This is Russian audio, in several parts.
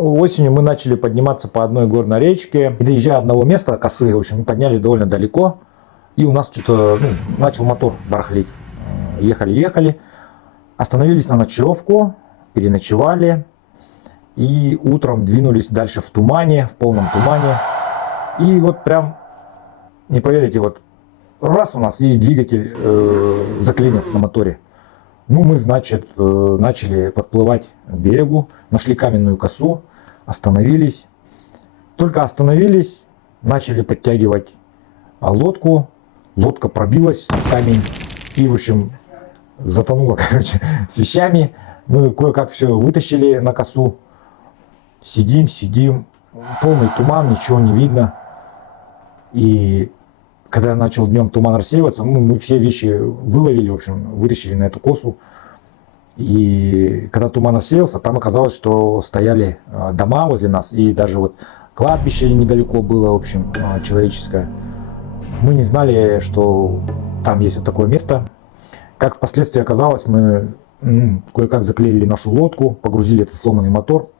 осенью мы начали подниматься по одной горной речке. И доезжая одного места, косы, в общем, мы поднялись довольно далеко. И у нас что-то, начал мотор барахлить. Ехали. Остановились на ночевку, переночевали. И утром двинулись дальше в тумане, в полном тумане. И вот прям, не поверите, вот раз у нас и двигатель заклинил на моторе. Ну, мы, значит, начали подплывать к берегу, нашли каменную косу, остановились. Только остановились, начали подтягивать лодку. Лодка пробилась в камень и, в общем, затонула, короче, с вещами. Мы кое-как все вытащили на косу. Сидим, полный туман, ничего не видно. И когда начал днем туман рассеиваться, мы все вещи выловили, в общем, вытащили на эту косу. И когда туман рассеялся, там оказалось, что стояли дома возле нас, и даже вот кладбище недалеко было, в общем, человеческое. Мы не знали, что там есть вот такое место. Как впоследствии оказалось, мы кое-как заклеили нашу лодку, погрузили этот сломанный мотор,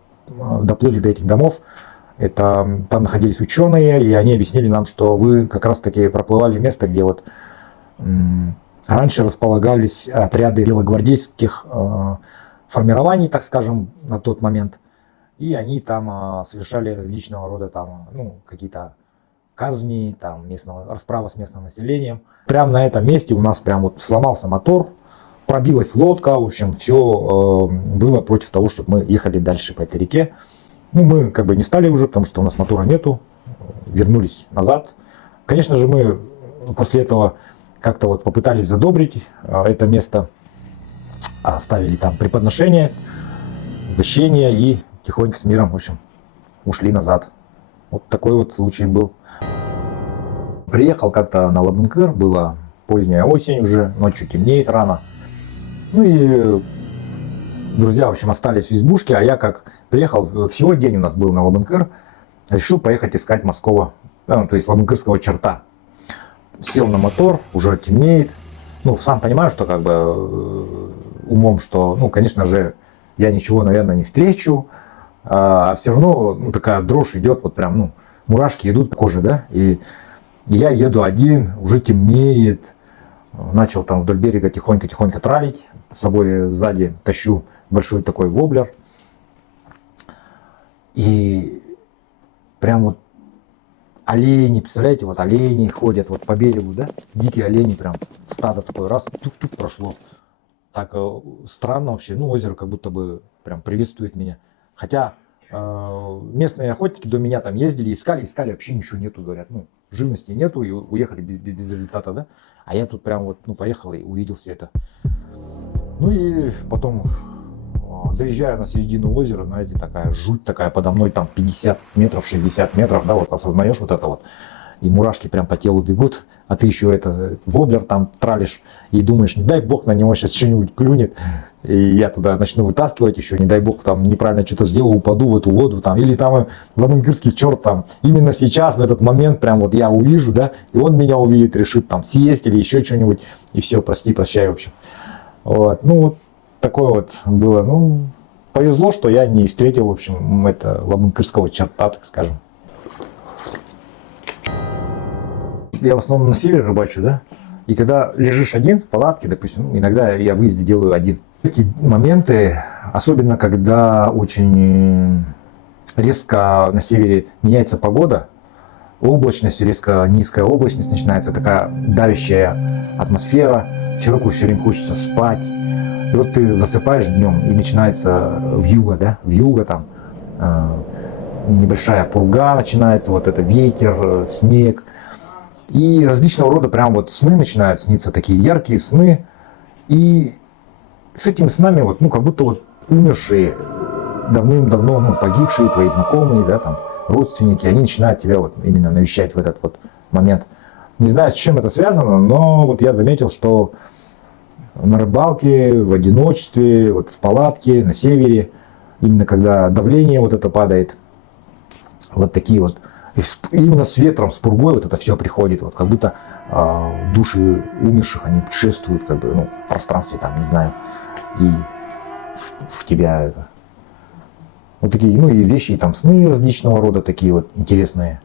доплыли до этих домов. Там находились ученые, и они объяснили нам, что вы как раз-таки проплывали место, где вот раньше располагались отряды белогвардейских формирований, так скажем, на тот момент. И они там совершали различного рода там, какие-то казни, там расправа с местным населением. Прямо на этом месте у нас прям вот сломался мотор, пробилась лодка, в общем, все было против того, чтобы мы ехали дальше по этой реке. Мы как бы не стали уже, потому что у нас мотора нету, вернулись назад. Конечно же, мы после этого как-то вот попытались задобрить это место, оставили там преподношение, угощение и тихонько с миром, в общем, ушли назад. Вот такой вот случай был. Приехал как-то на Лабынкыр, была поздняя осень уже, ночью темнеет рано. И друзья, в общем, остались в избушке, а я как приехал, всего день у нас был на Лабынкыр, решил поехать искать морского, то есть лабынкырского черта. Сел на мотор, уже темнеет. Сам понимаю, что как бы умом, что, конечно же, я ничего, наверное, не встречу. А все равно, такая дрожь идет, вот прям, мурашки идут по коже, да. И я еду один, уже темнеет. Начал там вдоль берега тихонько тралить. С собой сзади тащу большой такой воблер. И прям вот олени, представляете, вот олени ходят вот по берегу, да? Дикие олени, прям стадо такое, раз, тук-тук прошло. Так странно вообще, озеро как будто бы прям приветствует меня. Хотя местные охотники до меня там ездили, искали, вообще ничего нету, говорят, живности нету, и уехали без результата, да? А я тут прям вот, поехал и увидел все это. И потом заезжаю на середину озера, знаете, такая жуть такая подо мной, там 50 метров, 60 метров, да, вот осознаешь вот это вот. И мурашки прям по телу бегут, а ты еще воблер там тралишь и думаешь, не дай бог на него сейчас что-нибудь клюнет. И я туда начну вытаскивать еще, не дай бог там неправильно что-то сделал, упаду в эту воду там. Или там лабынкырский черт там именно сейчас, в этот момент прям вот я увижу, да, и он меня увидит, решит там съесть или еще что-нибудь. И все, прости, прощай, в общем. Вот, вот такое вот было. Повезло, что я не встретил, в общем, лабынкырского черта, так скажем. Я в основном на севере рыбачу, да, и когда лежишь один в палатке, допустим, иногда я выезды делаю один. Эти моменты, особенно когда очень резко на севере меняется погода, облачность, резко низкая облачность начинается, такая давящая атмосфера, человеку все время хочется спать. И вот ты засыпаешь днем, и начинается вьюга, да, там небольшая пурга начинается, вот это ветер, снег. И различного рода прям вот сны начинают сниться, такие яркие сны. И с этими снами вот, как будто вот умершие, давным-давно, погибшие твои знакомые, да, там, родственники, они начинают тебя вот именно навещать в этот вот момент. Не знаю, с чем это связано, но вот я заметил, что на рыбалке, в одиночестве, вот в палатке, на севере, именно когда давление вот это падает, вот такие вот, именно с ветром, с пургой вот это все приходит, вот как будто души умерших, они путешествуют как бы, в пространстве там, не знаю, и в тебя это Вот такие, ну и вещи, и там сны различного рода такие вот интересные.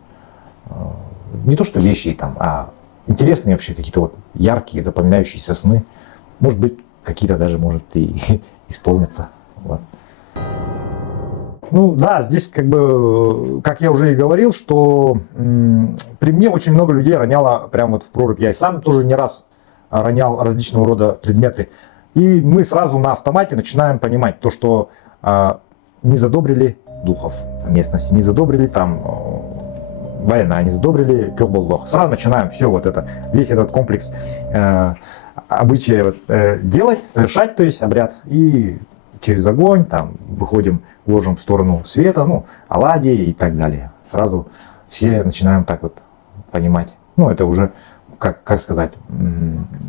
Не то что вещи там, а интересные вообще какие-то вот яркие, запоминающиеся сны. Может быть, какие-то даже, может, и исполнятся. Вот. Ну да, здесь как бы, как я уже и говорил, что при мне очень много людей роняло прямо вот в прорубь. Я и сам тоже не раз ронял различного рода предметы. И мы сразу на автомате начинаем понимать то, что не задобрили духов местности, не задобрили там война, не задобрили Кёрболлох. Сразу начинаем все вот это, весь этот комплекс обычаев делать, совершать, то есть обряд. И через огонь там выходим, ложим в сторону света, ну, оладьи и так далее. Сразу все начинаем так вот понимать. Ну, это уже, как сказать,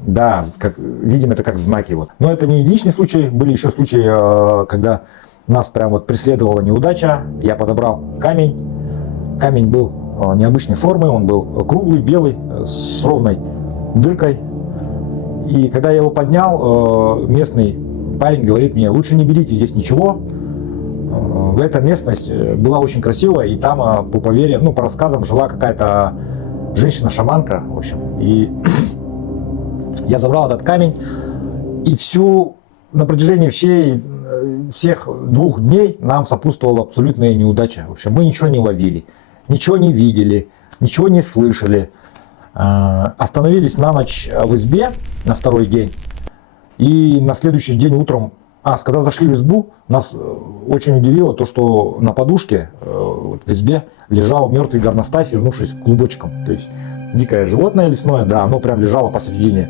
да, как, видим это как знаки. Вот. Но это не единичный случай. Были еще случаи, когда нас прям вот преследовала неудача. Я подобрал камень. Камень был необычной формы, он был круглый, белый, с ровной дыркой. И когда я его поднял, местный парень говорит мне: лучше не берите здесь ничего. Эта местность была очень красивая, и там, по поверьям, ну, по рассказам, жила какая-то женщина-шаманка, в общем. И я забрал этот камень, и на протяжении всех 2 дней нам сопутствовала абсолютная неудача. В общем, мы ничего не ловили, ничего не видели, ничего не слышали. Остановились на ночь в избе на 2-й день. И на следующий день утром, когда зашли в избу, нас очень удивило то, что на подушке в избе лежал мертвый горностай, свернувшись клубочком. То есть дикое животное лесное, да, оно прям лежало посередине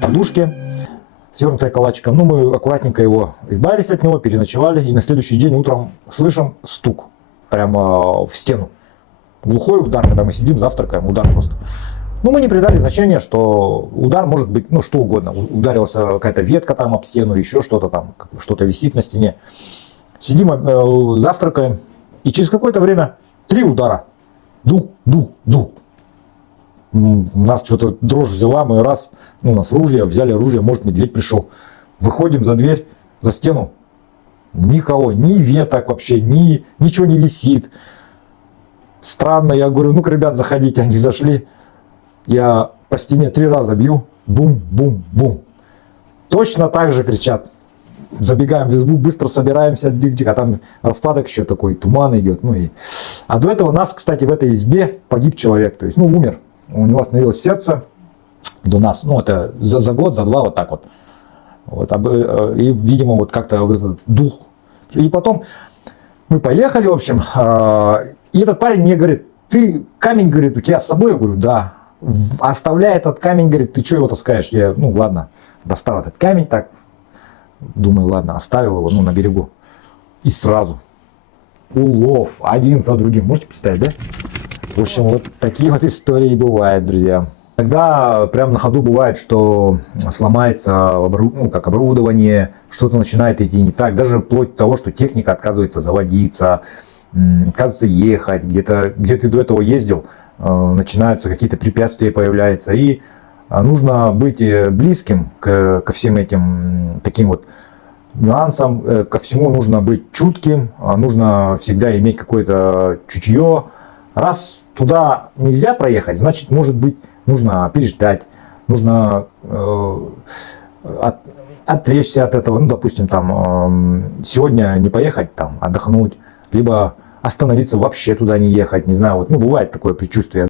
подушки, свернутое калачиком. Ну, мы аккуратненько его избавились от него, переночевали. И на следующий день утром слышим стук прямо в стену. Глухой удар, когда мы сидим, завтракаем, удар просто. Ну, мы не придали значения, что удар может быть, ну, что угодно. Ударилась какая-то ветка там об стену, еще что-то там, что-то висит на стене. Сидим, завтракаем, и через какое-то время 3 удара. Дух, дух, дух. Нас что-то дрожь взяла, мы раз, ну, у нас ружья, взяли ружье, может, медведь пришел. Выходим за дверь, за стену. Никого, ни веток вообще, ничего не висит. Странно, я говорю: ну-ка, ребят, заходите. Они зашли. Я по стене 3 раза бью, бум, бум, бум. Точно так же кричат. Забегаем в избу, быстро собираемся, а там распадок еще такой, туман идет. Ну и... А до этого нас, кстати, в этой избе погиб человек, то есть, ну, умер. У него остановилось сердце до нас, ну, это за год, за 2, вот так вот. И, видимо, вот как-то вот этот дух. И потом мы поехали, в общем, и этот парень мне говорит: ты камень, говорит, у тебя с собой? Я говорю: да. Оставляя этот камень, говорит: ты что его таскаешь? Я, ну ладно, достал этот камень, так, думаю, ладно, оставил его, ну, на берегу. И сразу улов, один за другим. Можете представить, да? В общем, вот такие вот истории бывают, друзья. Тогда прямо на ходу бывает, что сломается оборудование, что-то начинает идти не так. Даже вплоть до того, что техника отказывается заводиться, отказывается ехать. Где ты до этого ездил, начинаются какие-то препятствия, появляются. И нужно быть близким ко всем этим таким вот нюансам. Ко всему нужно быть чутким, нужно всегда иметь какое-то чутье. Раз туда нельзя проехать, значит, может быть, нужно переждать, нужно отречься от этого. Ну, допустим, там сегодня не поехать, там отдохнуть, либо остановиться, вообще туда не ехать, не знаю, вот, ну, бывает такое предчувствие.